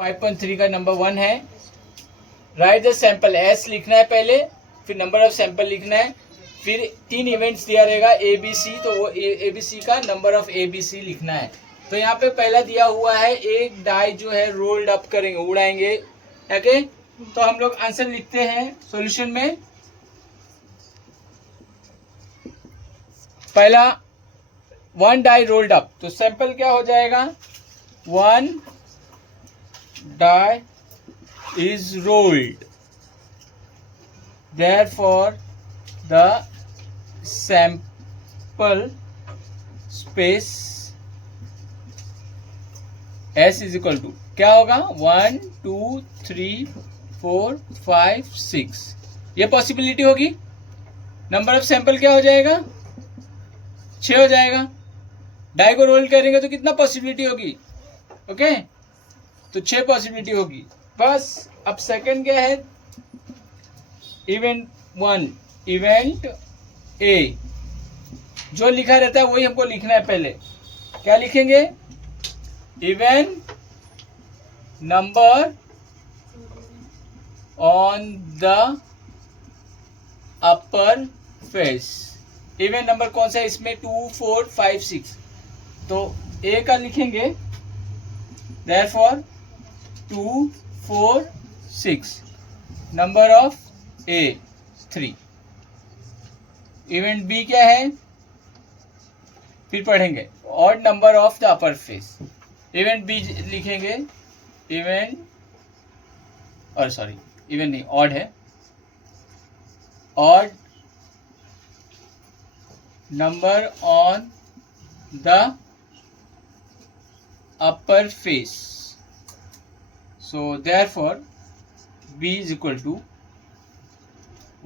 5.3 का नंबर 1 है। Right the sample, S लिखना है पहले, फिर नंबर ऑफ सैंपल लिखना है, फिर 3 इवेंट्स दिया रहेगा ए बी सी, तो वो ए बी सी का number of A B C लिखना है। तो यहाँ पे पहला दिया हुआ है एक डाई जो है रोल्ड अप करेंगे, उड़ाएंगे। ओके, तो हम लोग आंसर लिखते हैं सॉल्यूशन में। पहला 1 डाई रोल्ड अप, तो सैंपल क्या हो जाएगा, 1 die is rolled, therefore the sample space S is equal to क्या होगा, 1 2 3 4 5 6। ये पॉसिबिलिटी होगी। नंबर ऑफ सैंपल क्या हो जाएगा, 6 हो जाएगा। डाई को रोल करेंगे तो कितना पॉसिबिलिटी होगी, ओके, तो 6 पॉसिबिलिटी होगी बस। अब सेकंड क्या है, इवेंट 1, इवेंट ए, जो लिखा रहता है वही हमको लिखना है। पहले क्या लिखेंगे, event number on the upper face. Event number कौन सा है इसमें, 2 4 5 6, तो ए का लिखेंगे, therefore 2 4 6, number of A 3। Event B क्या है, फिर पढ़ेंगे odd number of the upper face. Event B लिखेंगे, इवेंट, और सॉरी इवेंट नहीं, ऑड है, odd number on the upper face. So therefore B is equal to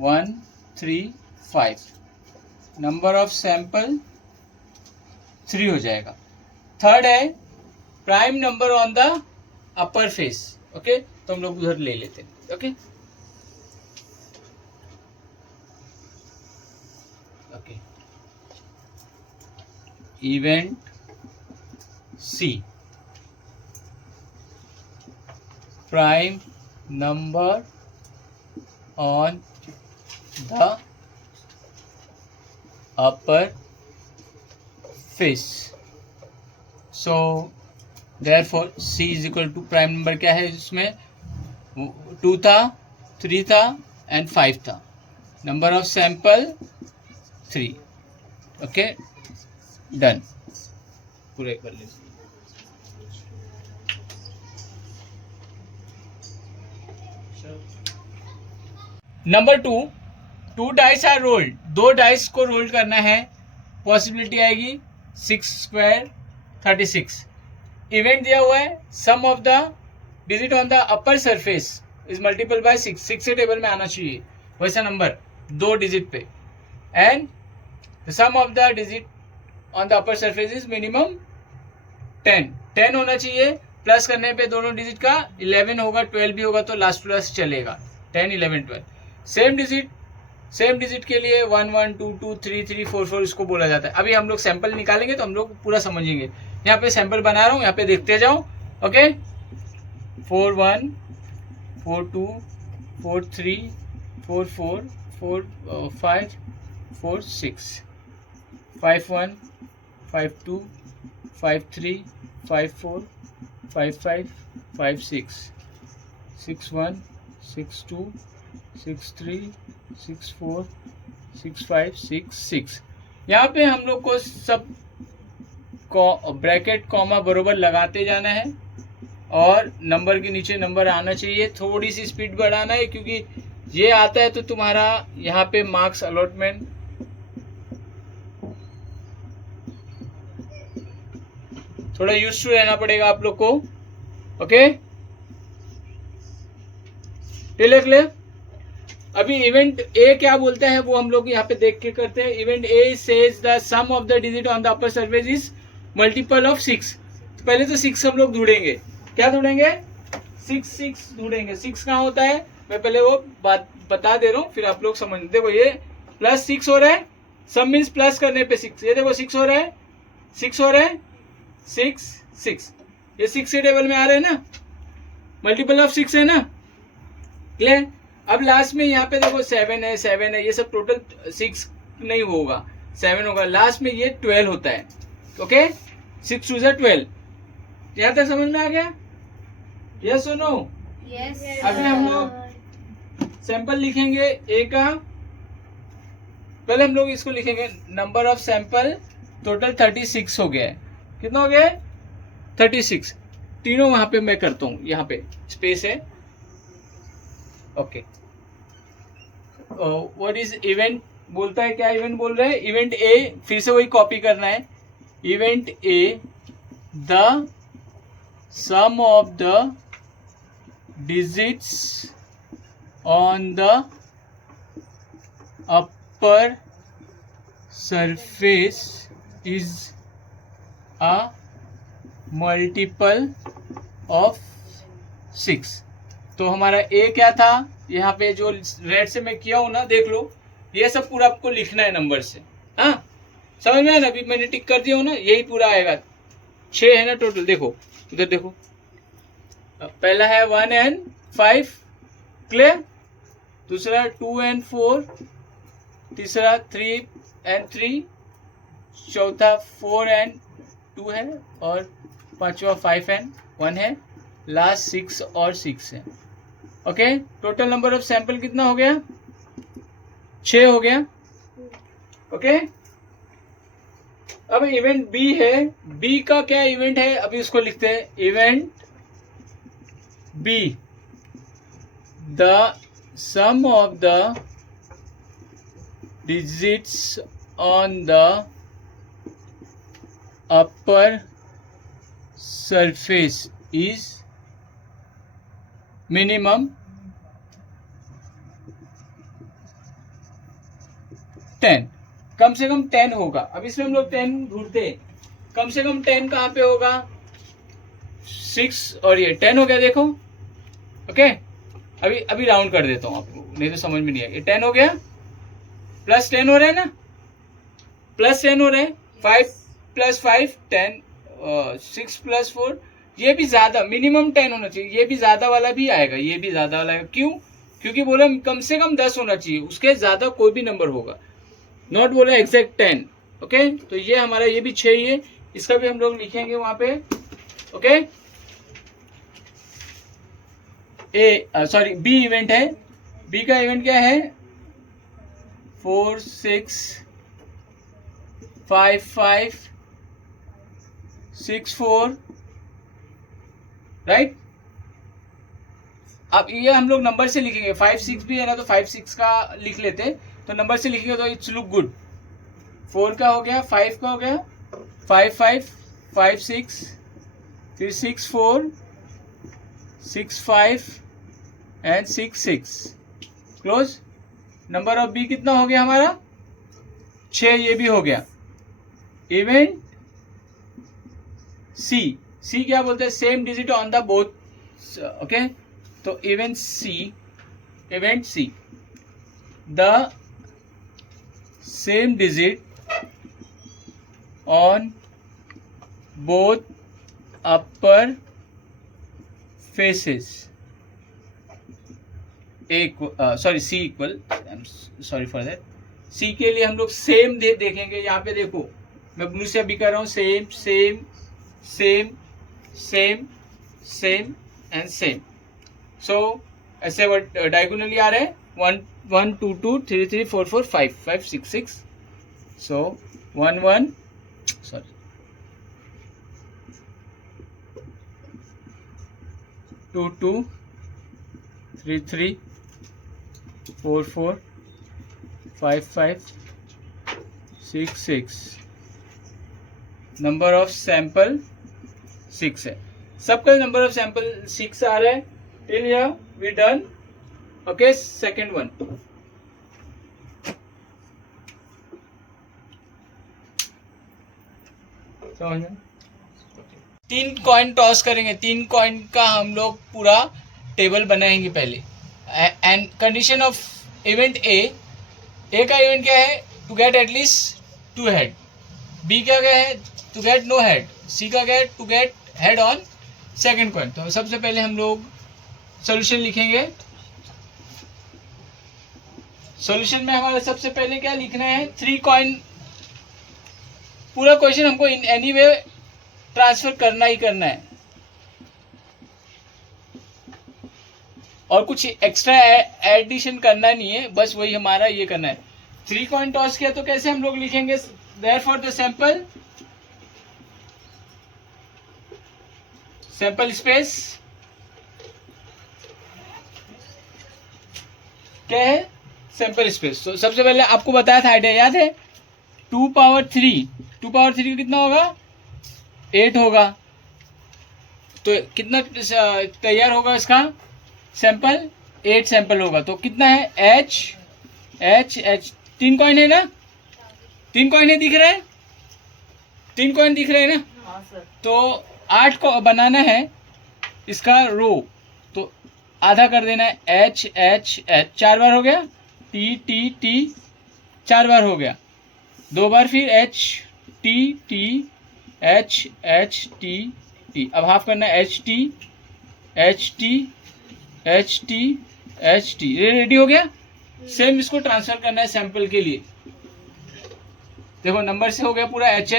1 3 5, number of sample 3 हो जाएगा। थर्ड है prime number on the upper face. Okay, तो हम लोग उधर ले लेते हैं। Okay okay, event C, prime number on the upper face, so therefore C is equal to prime number क्या है इसमें, 2 था, 3 था एंड 5 था, number of sample 3। Okay, done, पूरे कर लीजिए। Number 2 dice are rolled, 2 dice को रोल करना है, पॉसिबिलिटी आएगी 6 स्क्वायर 36। इवेंट दिया हुआ है, sum of the digit on the upper surface is multiple by 6, 6 से टेबल में आना चाहिए वैसा नंबर 2 डिजिट पे, and sum of the digit on the upper surface is minimum 10 होना चाहिए। प्लस करने पे दोनों डिजिट का 11 होगा, 12 भी होगा तो लास्ट प्लस चलेगा, 10 11 12। सेम डिजिट के लिए 1 1 2 2 3 3 4 4 इसको बोला जाता है। अभी हम लोग सैंपल निकालेंगे तो हम लोग पूरा समझेंगे। यहाँ पे सैंपल बना रहा हूँ, यहाँ पे देखते जाओ। ओके, 4 1 4 2 4 3 4 4 4 5 4 6 5 1 5 2 5 3 5 4 5 5 5 6 6 1 6 2 6 3 6 4 6 5 6 6। यहाँ पे हम लोग को सब ब्रैकेट कॉमा बरोबर लगाते जाना है और नंबर के नीचे नंबर आना चाहिए। थोड़ी सी स्पीड बढ़ाना है क्योंकि ये आता है तो तुम्हारा यहाँ पे मार्क्स अलॉटमेंट थोड़ा यूज टू रहना पड़ेगा आप लोग को। Okay, clear. अभी इवेंट ए क्या बोलता है वो हम लोग यहाँ पे देख के करते हैं। Event A says the sum of the digit on the upper surface is multiple of 6। तो पहले तो 6 हम लोग ढूंढेंगे। क्या ढूंढेंगे, 6 ढूंढेंगे। 6 कहाँ होता है, मैं पहले वो बात बता दे रहा हूँ फिर आप लोग समझ। देखो ये प्लस 6 हो रहा है, सम मीन्स प्लस करने पे 6। ये देखो 6 हो रहा है, 6 हो रहा है, 6 6, ये 6 के टेबल में आ रहे हैं ना। मल्टीपल ऑफ 6 है ना, क्लियर। अब लास्ट में यहाँ पे देखो 7 है, 7 है, ये सब टोटल 6 नहीं होगा, 7 होगा, लास्ट में ये 12 होता है। ओके, 6 2 12। यहाँ तक समझ में आ गया? यस और नो? यस। अभी हम लोग सैंपल लिखेंगे ए का। पहले हम लोग इसको लिखेंगे, नंबर ऑफ सैंपल टोटल 36 हो गया है। कितना हो गया है? 36। तीनों वहां पे मैं करता हूँ, यहाँ पे स्पेस है। ओके, व्हाट इज इवेंट बोलता है, क्या इवेंट बोल रहा है? इवेंट ए, फिर से वही कॉपी करना है। Event A, the sum of the digits on the upper surface is a multiple of 6। तो हमारा ए क्या था, यहाँ पे जो रेड से मैं किया हूं ना, देख लो, ये सब पूरा आपको लिखना है नंबर से। हाँ, समझ में आया ना? अभी मैंने टिक कर दिया हूं ना, यही पूरा आएगा। 6 है ना टोटल, देखो इधर देखो, पहला है 1 and 5, क्लियर। दूसरा 2 and 4, तीसरा 3 and 3, चौथा 4 and 2 है, और पांचवा 5 and 1 है, लास्ट 6 और 6 है। Okay, total number of sample कितना हो गया? 6 हो गया। ओके, अब इवेंट बी है। बी का क्या इवेंट है, अभी इसको लिखते हैं। Event B, the sum of the digits on the upper surface is minimum 10। कम से कम 10 होगा। अब इसमें हम लोग 10 ढूंढते हैं, कम से कम 10 कहाँ पे होगा? 6 और ये 10 हो गया, देखो। ओके, अभी राउंड कर देता हूँ आपको, नहीं तो समझ में नहीं आएगा। 10 हो गया, प्लस 10 हो रहा है ना, प्लस 10 हो रहे हैं। 5 + 5 10, 6 + 4, ये भी ज्यादा, मिनिमम 10 होना चाहिए। ये भी ज्यादा वाला भी आएगा, ये भी ज्यादा वाला आएगा। क्यों? क्योंकि बोला कम से कम 10 होना चाहिए, उसके ज्यादा कोई भी नंबर होगा, नॉट बोला एग्जैक्ट 10। ओके, तो ये हमारा, ये भी 6 ही है, इसका भी हम लोग लिखेंगे वहां पे। ओके, बी इवेंट है। बी का इवेंट क्या है? 4 6 5 5 6 4, राइट। अब ये हम लोग नंबर से लिखेंगे। 5 6 भी है ना, तो 5 6 का लिख लेते, तो नंबर से लिखेंगे तो इट्स लुक गुड। 4 का हो गया, 5 का हो गया, 5 5 5 6, फिर 6 4 6 5 and 6 6, close. Number of B कितना हो गया हमारा? 6, ये भी हो गया। इवेंट सी, सी क्या बोलते हैं? Same digit on the both. Okay, तो event C, the same digit on both upper faces, C equal, sorry for that. C के लिए हम लोग सेम देखेंगे। यहाँ पे देखो, मैं ब्लू से अभी कर रहा हूँ, same same same same same and same. So ऐसे डायगोनली आ रहे हैं, 1 1 2 2 3 3 4 4 5 5 6 6। सो 1 1, सॉरी 2 2 3 3 4 4 5 5 6 6। नंबर ऑफ सैंपल 6 है। सबका नंबर ऑफ सैंपल 6 आ रहा है। Till here we done. Okay, second one. समझ में? 3 कॉइन टॉस करेंगे। 3 कॉइन का हम लोग पूरा टेबल बनाएंगे पहले। And condition of event A का इवेंट क्या है? To get at least 2 head. B का क्या है? To get no head. C का क्या है? To get head on second coin. तो सबसे पहले हम लोग सॉल्यूशन लिखेंगे। सॉल्यूशन में हमारा सबसे पहले क्या लिखना है, 3 कॉइन। पूरा क्वेश्चन हमको इन एनी वे ट्रांसफर करना ही करना है और कुछ एक्स्ट्रा एडिशन करना नहीं है, बस वही हमारा ये करना है। 3 कॉइन टॉस किया तो कैसे हम लोग लिखेंगे, देयरफॉर द सैंपल स्पेस क्या है, सैंपल स्पेस। तो सबसे पहले आपको बताया था आइडिया याद है, 2 पावर 3 कितना होगा, 8 होगा। तो कितना तैयार होगा इसका सैंपल, 8 सैंपल होगा। तो कितना है, एच 3 कॉइन है ना, 3 कॉइन है, दिख रहा है, 3 कॉइन दिख रहे हैं ना। हाँ सर। तो 8 को बनाना है इसका रो, तो आधा कर देना है, एच 4 बार हो गया, टी 4 बार हो गया, 2 बार फिर एच टी अब हाफ करना है, एच टी रेडी हो गया। सेम इसको ट्रांसफर करना है सैंपल के लिए। देखो नंबर से हो गया पूरा, एच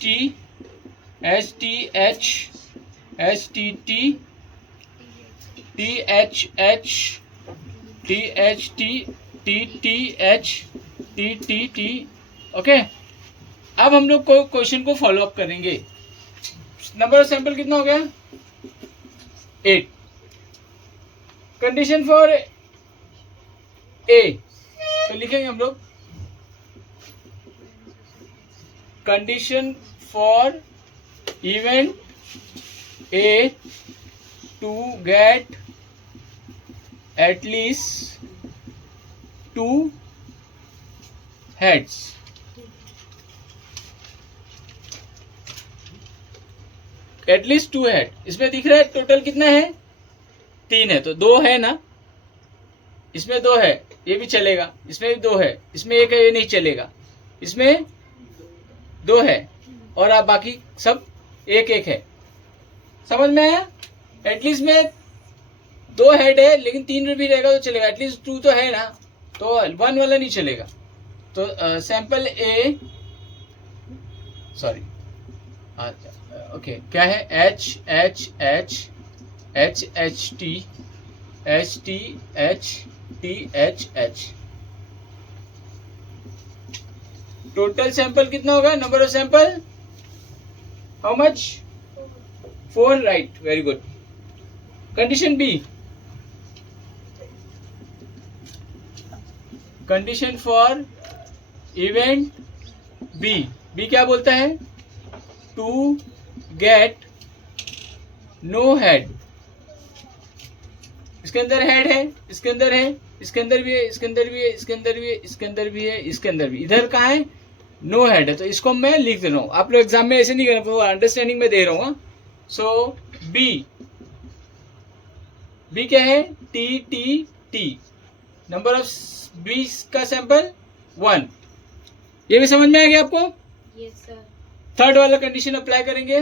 टी। ओके, अब हम लोग को क्वेश्चन को फॉलो अप करेंगे। नंबर ऑफ सैंपल कितना हो गया, 8। कंडीशन फॉर ए, तो लिखेंगे हम लोग, condition for event A to get at least 2 heads. At least 2 head, इसमें दिख रहा है टोटल कितना है, 3 है, तो 2 है ना, इसमें 2 है, ये भी चलेगा, इसमें भी 2 है, इसमें 1 है, ये नहीं चलेगा, इसमें 2 है, और आप बाकी सब 1 है। समझ में आया, एटलीस्ट में 2 हेड है, लेकिन 3 भी रहेगा तो चलेगा, एटलीस्ट 2 तो है ना, तो 1 वाला नहीं चलेगा। तो सैंपल ए, सॉरी, ओके, क्या है, एच। टोटल सैंपल कितना होगा, number of sample how much, 4, right, very good. Condition B, condition for event B क्या बोलता है, टू गेट नो हेड। इसके अंदर हेड है, इसके अंदर है, इसके अंदर भी है, इसके अंदर भी है, इसके अंदर भी है, इसके अंदर भी है, इसके अंदर भी, इधर कहाँ है, नो हेड है। तो इसको मैं लिख दे रहा हूँ, आप लोग एग्जाम में ऐसे नहीं कर रहे, अंडरस्टैंडिंग में दे रहा हूँ। सो बी क्या है, टी। नंबर ऑफ बी का सैंपल 1। ये भी समझ में आ गया आपको, यस सर। थर्ड वाला कंडीशन अप्लाई करेंगे,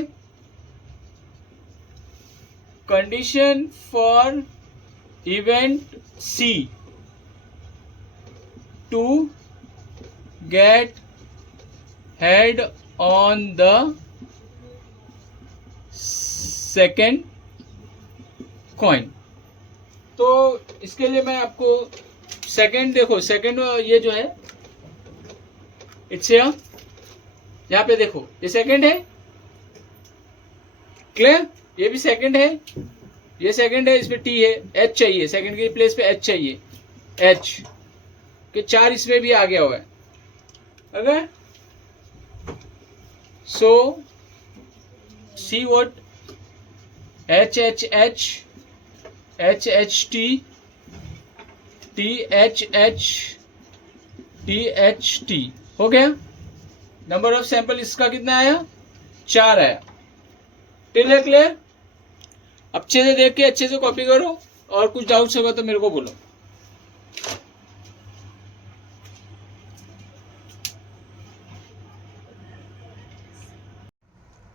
condition for event C to get head on the second coin. तो इसके लिए मैं आपको सेकेंड, देखो सेकेंड ये जो है, इट्स यहाँ पे देखो, ये सेकंड है, क्लियर, ये भी सेकंड है, ये सेकंड है, इसमें टी है, एच चाहिए, सेकंड के प्लेस पे एच चाहिए, एच के 4 इसमें भी आ गया हुआ है। अगर सो सी व्हाट, एच टी हो गया। नंबर ऑफ सैंपल इसका कितना आया, 4 आया। टिल है क्लियर, अच्छे से देख के अच्छे से कॉपी करो, और कुछ डाउट्स होगा तो मेरे को बोलो।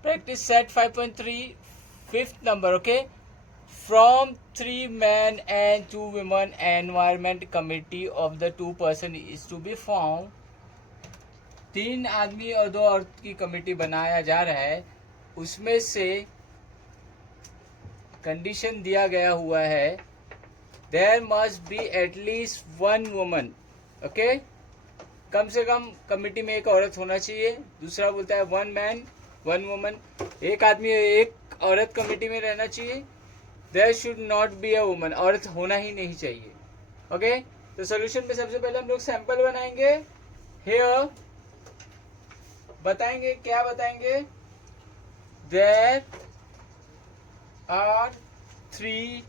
Practice set 5.3 5th number, okay. From 3 men and 2 women, environment committee of the 2 person is to be formed. 3 आदमी और 2 औरत की कमेटी बनाया जा रहा है. उसमें से कंडीशन दिया गया हुआ है, there must be at least 1 woman. Okay, कम से कम कमेटी में एक औरत होना चाहिए. दूसरा बोलता है 1 मैन 1 वुमन, एक आदमी एक औरत कमेटी में रहना चाहिए. There should not be a woman, औरत होना ही नहीं चाहिए. ओके, तो सोल्यूशन में सबसे पहले हम लोग सैंपल बनाएंगे. हियर बताएंगे, क्या बताएंगे, देयर आर 3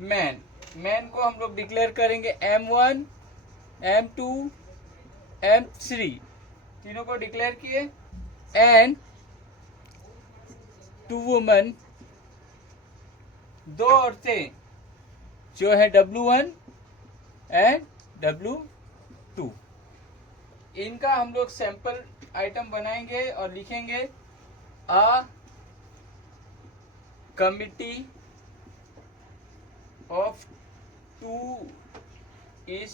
मैन. मैन को हम लोग डिक्लेयर करेंगे M1 M2 M3, तीनों को डिक्लेयर किए. एंड 2 वुमन, 2 औरतें जो है W1 एंड W2. इनका हम लोग सैंपल आइटम बनाएंगे और लिखेंगे a committee of 2 is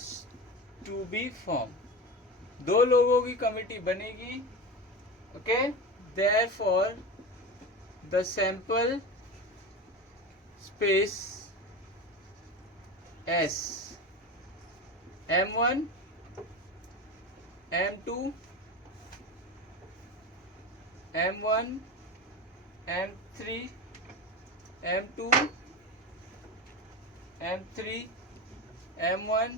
to be form. 2 लोगों की कमिटी बनेगी. Okay, therefore the sample space S M1 M2 M1 M3 M2 M3 M1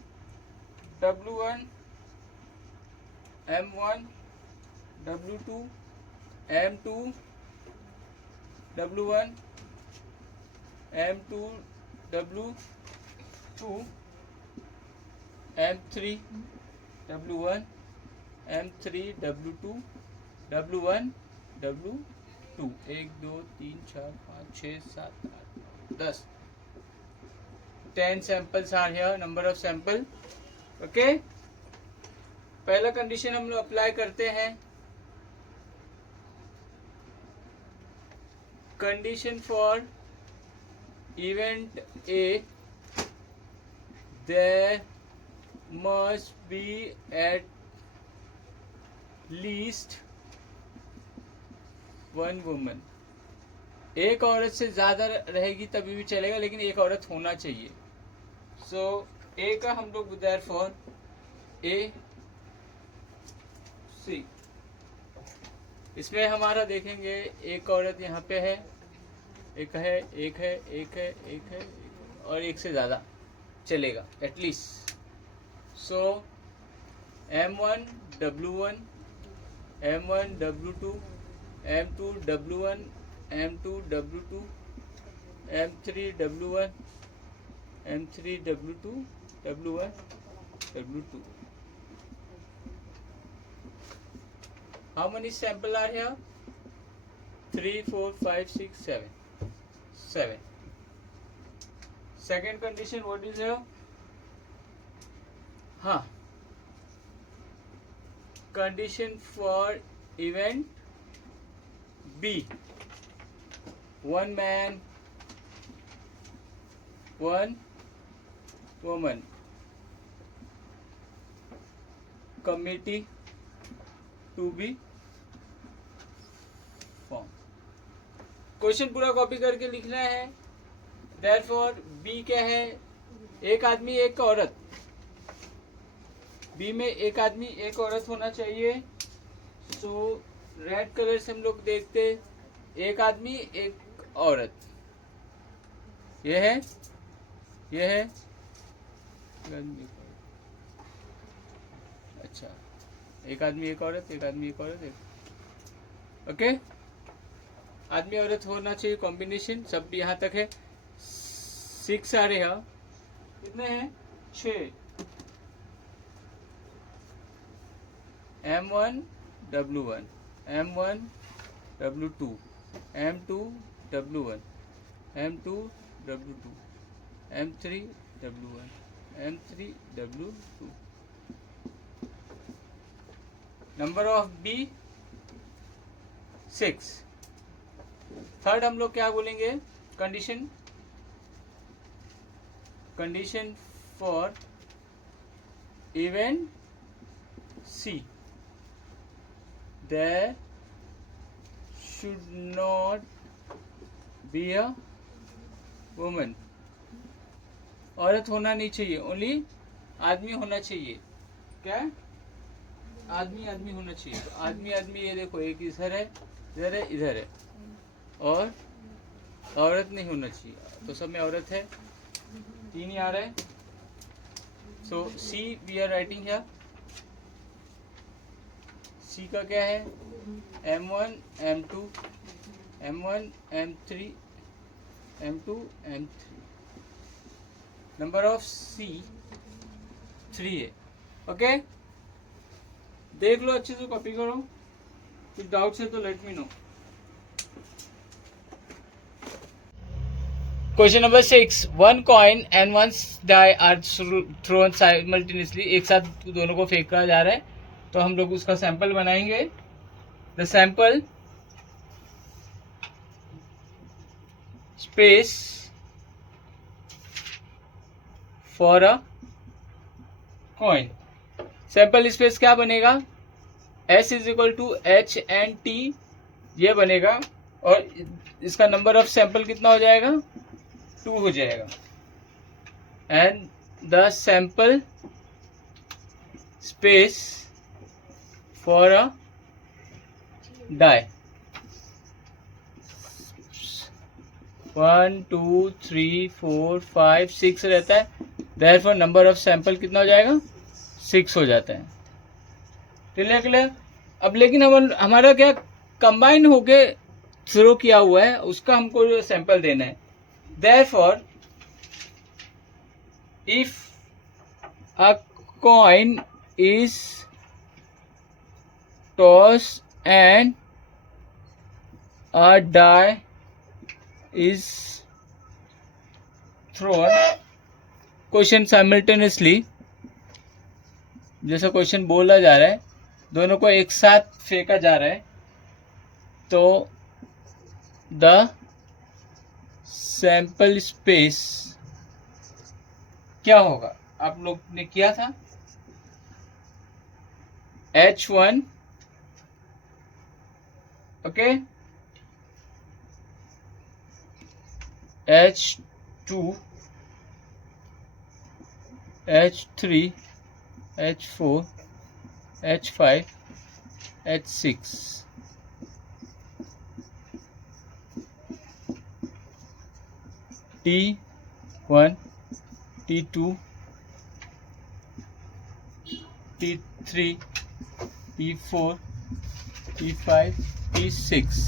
W1 M1 W2 M2 W1 M2 W2 M3 W1 M3 W2 W1 W2. 1 2 3 4 5 6 7 8 10 10 samples are here, number of sample. Okay, पहला condition हम लोग apply करते हैं. Condition for event A, there must be at least 1 woman. एक औरत से ज्यादा रहेगी तभी भी चलेगा, लेकिन एक औरत होना चाहिए. सो ए का हम लोग देयरफॉर A C, इसमें हमारा देखेंगे एक औरत यहाँ पे है, एक है, एक है, एक है, एक है, और एक से ज़्यादा चलेगा at least. So M1 W1 M1 W2 M2 W1 M2 W2 M3 W1 M3 W2 W1 W2. How many sample are here? 3 4 5 6 7 7. Second condition, what is here? हाँ, condition for event B, 1 man 1 woman, committee to be formed. Question पूरा copy करके लिखना है. Therefore B क्या है, एक आदमी एक औरत. बी में एक आदमी एक औरत होना चाहिए. सो रेड कलर से हम लोग देखते, एक आदमी एक औरत. ये है, ये है. अच्छा, एक आदमी एक औरत, एक आदमी एक औरत, एक. ओके, आदमी औरत होना चाहिए कॉम्बिनेशन. सब यहाँ तक है. 6 आ रहे हैं. कितने हैं? 6. M1 W1 M1 W2 M2 W1 M2 W2 M3 W1 M3 W2. Number of B 6. Third हम लोग क्या बोलेंगे condition, condition for event C, there should not be a woman. औरत होना नहीं चाहिए, ओनली आदमी होना चाहिए. क्या? आदमी होना चाहिए. तो आदमी ये देखो, एक इधर है, इधर है, और औरत नहीं होना चाहिए. तो सब में औरत है, 3 ही आ रहा है. सो सी वी आर राइटिंग हियर. सी का क्या है? M1 M2 M1 M3 M2 M3. Number of सी 3 है. ओके, देख लो अच्छे से, कॉपी करो. कुछ डाउट्स है तो let me know. Question number 6. 1 coin and 1 die are thrown simultaneously. एक साथ दोनों को फेंका जा रहा है. तो हम लोग उसका सैंपल बनाएंगे. The sample space for a coin. Sample space क्या बनेगा? S is equal to H and T ये बनेगा. और इसका नंबर ऑफ सैंपल कितना हो जाएगा? 2 हो जाएगा. And the sample space for a die 1 2 3 4 5 6 रहता है. देयरफॉर नंबर ऑफ सैंपल कितना हो जाएगा? 6 हो जाता है. क्लियर. अब लेकिन हमारा क्या कंबाइन होके थ्रो किया हुआ है, उसका हमको सैंपल देना है. Therefore, if a coin is tossed and a die is thrown, question simultaneously, जैसा क्वेश्चन बोला जा रहा है, दोनों को एक साथ फेंका जा रहा है, तो द सैंपल स्पेस क्या होगा? आप लोग ने किया था. H1 okay, H2 H3 H4 H5 H6. T1 T2 T3 T4 T5 T6.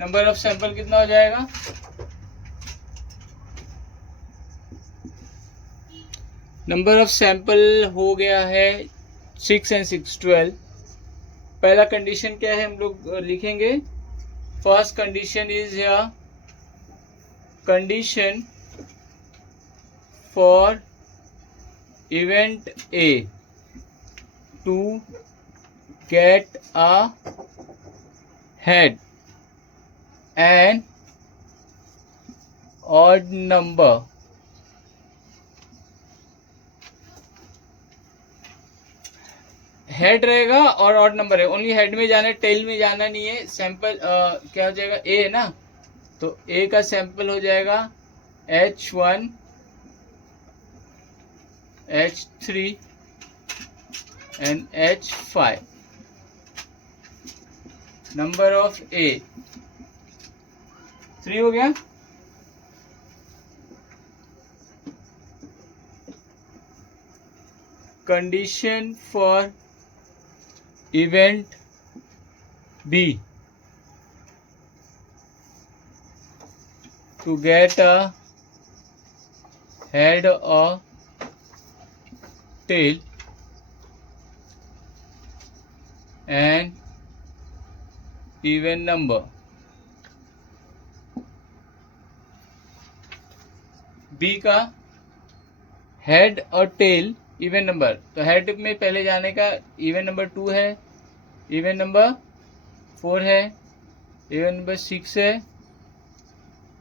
Number of sample कितना हो जाएगा? नंबर ऑफ सैंपल हो गया है 6 and 6 12. पहला कंडीशन क्या है हम लोग लिखेंगे? First condition is condition for event A to get a head and odd number head रहेगा और ऑड नंबर है. ओनली हेड में जाना है, टेल में जाना नहीं है. सैंपल क्या हो जाएगा? ए है ना, तो ए का सैंपल हो जाएगा H1 H3 and H5. Number of A 3 हो गया. Condition for event B to get a head or tail and even number. B का हेड और टेल इवन नंबर. तो हेड में पहले जाने का इवन नंबर 2 है, इवन नंबर 4 है, इवन नंबर 6 है,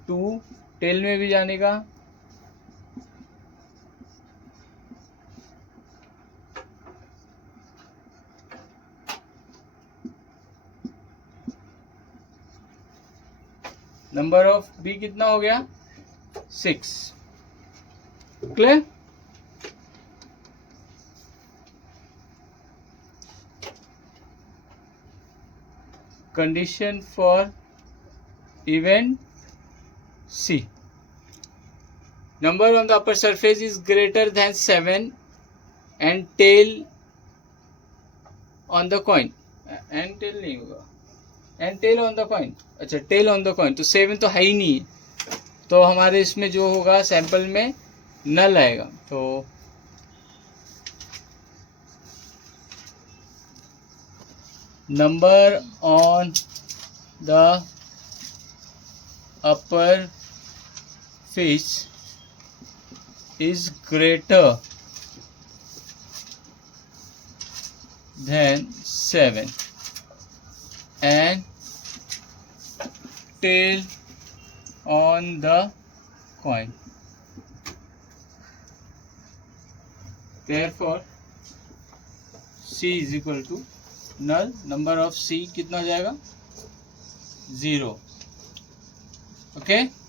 2 टेल में भी जाने का, नंबर ऑफ बी कितना हो गया 6। Clear? Condition for event C, number on the upper surface is greater than 7 and tail on the coin, and tail नहीं होगा, and tail on the coin, अच्छा tail on the coin, तो 7 तो है ही नहीं, तो हमारे इसमें जो होगा सैंपल में नल आएगा। तो number on the upper face is greater than 7 and tail on the coin. Therefore C is equal to null. Number of C कितना हो जाएगा 0। ओके